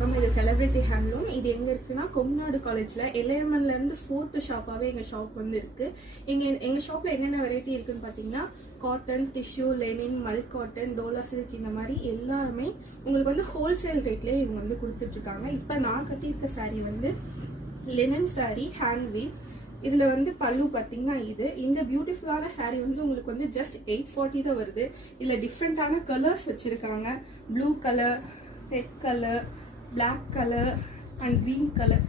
வணக்கம். இது celebrity handloom. இது எங்கே இருக்குன்னா கொங்குநாடு காலேஜில் 11லேருந்து 4th ஷாப்பாகவே எங்கள் ஷாப் வந்து இருக்குது. எங்கள் ஷாப்பில் என்னென்ன வெரைட்டி இருக்குதுன்னு பார்த்தீங்கன்னா காட்டன், டிஷ்யூ, லெனின், மல் காட்டன், டோலா சில்க் இந்த மாதிரி எல்லாமே உங்களுக்கு வந்து ஹோல்சேல் ரேட்லேயே இவங்க வந்து கொடுத்துட்ருக்காங்க. இப்போ நான் கட்டியிருக்க சாரீ வந்து லெனின் சாரீ ஹேண்ட் வீவ். இதில் வந்து பல்லு பார்த்தீங்கன்னா இந்த பியூட்டிஃபுல்லான சாரீ வந்து உங்களுக்கு வந்து ஜஸ்ட் 840 தான் வருது. இதில் டிஃப்ரெண்ட்டான கலர்ஸ் வச்சுருக்காங்க. Blue colour, red colour, black colour and green colour.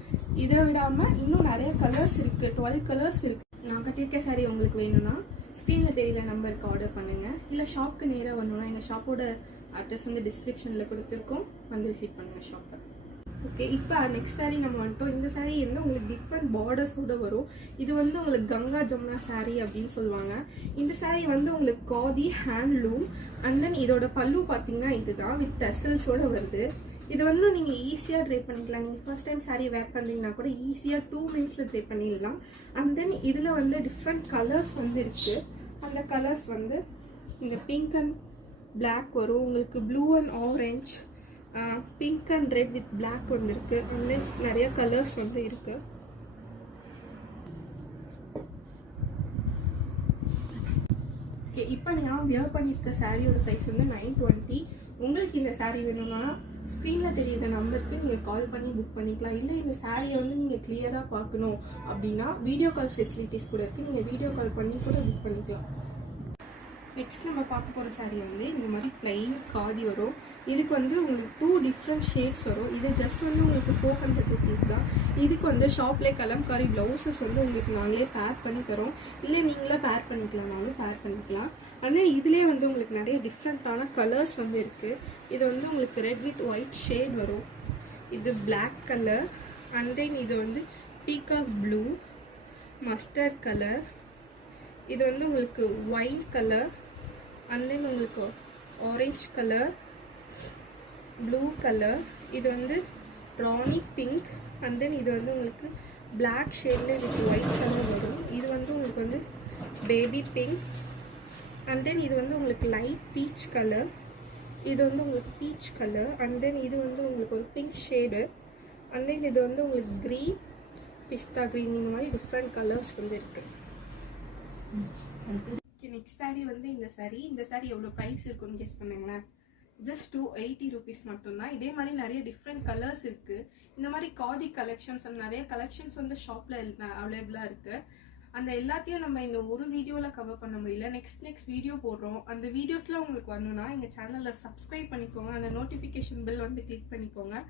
இதை விடாமல் இன்னும் நிறைய கலர்ஸ் இருக்குது. 12 கலர்ஸ் இருக்குது. நான் கட்டியிருக்க சாரீ உங்களுக்கு வேணும்னா ஸ்க்ரீனில் தெரியல நம்பருக்கு ஆர்டர் பண்ணுங்கள். இல்லை ஷாப்புக்கு நேராக வரணும்னா எங்கள் ஷாப்போட அட்ரஸ் வந்து டிஸ்கிரிப்ஷனில் கொடுத்துருக்கோம். வந்து விசிட் பண்ணுங்கள் ஷாப்பை. ஓகே, இப்போ நெக்ஸ்ட் சாரீ நம்ம வந்துட்டோம். இந்த சாரீ வந்து உங்களுக்கு டிஃப்ரெண்ட் பார்டர்ஸோடு வரும். இது வந்து உங்களுக்கு கங்கா ஜமுனா சாரீ அப்படின்னு சொல்லுவாங்க. இந்த சாரீ வந்து உங்களுக்கு காதி ஹேண்ட்லூம். அண்ட் தென் இதோட பல்லு பார்த்தீங்கன்னா இதுதான் வித் டெசல்ஸோடு வருது. இது வந்து நீங்கள் ஈஸியாக ட்ரை பண்ணிக்கலாம். நீங்கள் ஃபர்ஸ்ட் டைம் சாரீ வேர் பண்ணுறீங்கன்னா கூட ஈஸியாக 2 மினிட்ஸில் ட்ரை பண்ணிடலாம். அண்ட் தென் இதில் வந்து டிஃப்ரெண்ட் கலர்ஸ் வந்து இருக்குது. அந்த கலர்ஸ் வந்து இங்கே பிங்க் அண்ட் பிளாக் வரும், உங்களுக்கு blue and orange, pink and red with black வந்துருக்கு. அண்ட் தென் நிறைய கலர்ஸ் வந்து இருக்கு. ஓகே, இப்போ நான் வியர் பண்ணியிருக்க சாரியோட ப்ரைஸ் வந்து 920. உங்களுக்கு இந்த சாரீ வேணும்னா ஸ்க்ரீனில் தெரியுற நம்பருக்கு நீங்கள் கால் பண்ணி புக் பண்ணிக்கலாம். இல்லை இந்த சாரியை வந்து நீங்கள் கிளியராக பார்க்கணும் அப்படின்னா வீடியோ கால் ஃபெசிலிட்டிஸ் கூட இருக்குது. நீங்கள் வீடியோ கால் பண்ணி கூட புக் பண்ணிக்கலாம். நெக்ஸ்ட் நம்ம பார்க்க போகிற சாரீ வந்து இந்த மாதிரி பிளைன் காதி வரும். இதுக்கு வந்து உங்களுக்கு 2 டிஃப்ரெண்ட் ஷேட்ஸ் வரும். இது ஜஸ்ட் வந்து உங்களுக்கு 400 rupees தான். இதுக்கு வந்து ஷாப்லேயே கலம்காரி ப்ளவுசஸ் வந்து உங்களுக்கு நாங்களே பேர் பண்ணி தரோம். இல்லை நீங்களே பேர் பண்ணிக்கலாம்னாலும் பேர் பண்ணிக்கலாம். ஆனால் இதிலே வந்து உங்களுக்கு நிறைய டிஃப்ரெண்ட்டான கலர்ஸ் வந்து இருக்குது. இது வந்து உங்களுக்கு ரெட் வித் ஒயிட் ஷேட் வரும். இது பிளாக் கலர். அண்ட் தென் இது வந்து பீகாக் ப்ளூ, மஸ்டர்ட் கலர். இது வந்து உங்களுக்கு ஒயிட் கலர். அண்ட் தென் உங்களுக்கு ஆரஞ்ச் கலர், ப்ளூ கலர். இது வந்து ராணி பிங்க். அண்ட் தென் இது வந்து உங்களுக்கு பிளாக் ஷேடில் இதுக்கு ஒயிட் கலர் வரும். இது வந்து உங்களுக்கு வந்து பேபி பிங்க். அண்ட் தென் இது வந்து உங்களுக்கு லைட் பீச் கலர். இது வந்து உங்களுக்கு பீச் கலர். அண்ட் தென் இது வந்து உங்களுக்கு ஒரு பிங்க் ஷேடு. அண்ட் தென் இது வந்து உங்களுக்கு க்ரீன், பிஸ்தா க்ரீன், இந்த மாதிரி டிஃப்ரெண்ட் கலர்ஸ் வந்து இருக்குது. நெக்ஸ்ட் சாரீ வந்து இந்த சாரீ எவ்வளோ ப்ரைஸ் இருக்குன்னு கெஸ் பண்ணுங்களேன். ஜஸ்ட் 280 rupees மட்டும்தான். இதே மாதிரி நிறைய டிஃப்ரெண்ட் கலர்ஸ் இருக்குது. இந்த மாதிரி காதி கலெக்ஷன்ஸ் அண்ட் நிறைய கலெக்ஷன்ஸ் வந்து ஷாப்பில் அவைலபிளாக இருக்குது. அந்த எல்லாத்தையும் நம்ம இந்த ஒரு வீடியோவில் கவர் பண்ண முடியல. நெக்ஸ்ட் வீடியோ போடுறோம். அந்த வீடியோஸில் உங்களுக்கு வரணும்னா எங்கள் சேனலில் சப்ஸ்கிரைப் பண்ணிக்கோங்க. அந்த நோட்டிஃபிகேஷன் பில் வந்து கிளிக் பண்ணிக்கோங்க.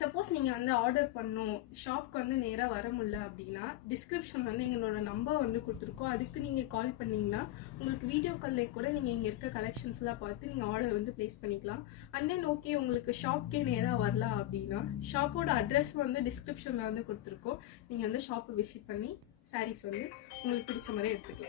சப்போஸ் நீங்கள் வந்து ஆர்டர் பண்ணணும், ஷாப்க்கு வந்து நேராக வர முடியல அப்படின்னா டிஸ்கிரிப்ஷன் வந்து எங்களோட நம்பர் வந்து கொடுத்துருக்கோம். அதுக்கு நீங்கள் கால் பண்ணிங்கன்னா உங்களுக்கு வீடியோ கால்லே கூட நீங்கள் இங்கே இருக்க கலெக்ஷன்ஸ்லாம் பார்த்து நீங்கள் ஆர்டர் வந்து ப்ளேஸ் பண்ணிக்கலாம். அண்ட் தென் ஓகே உங்களுக்கு ஷாப்க்கே நேராக வரலாம் அப்படின்னா ஷாப்போட அட்ரஸ் வந்து டிஸ்கிரிப்ஷனில் வந்து கொடுத்துருக்கோம். நீங்கள் வந்து ஷாப்பை விசிட் பண்ணி சாரீஸ் வந்து உங்களுக்கு பிடிச்ச மாதிரி எடுத்துக்கலாம்.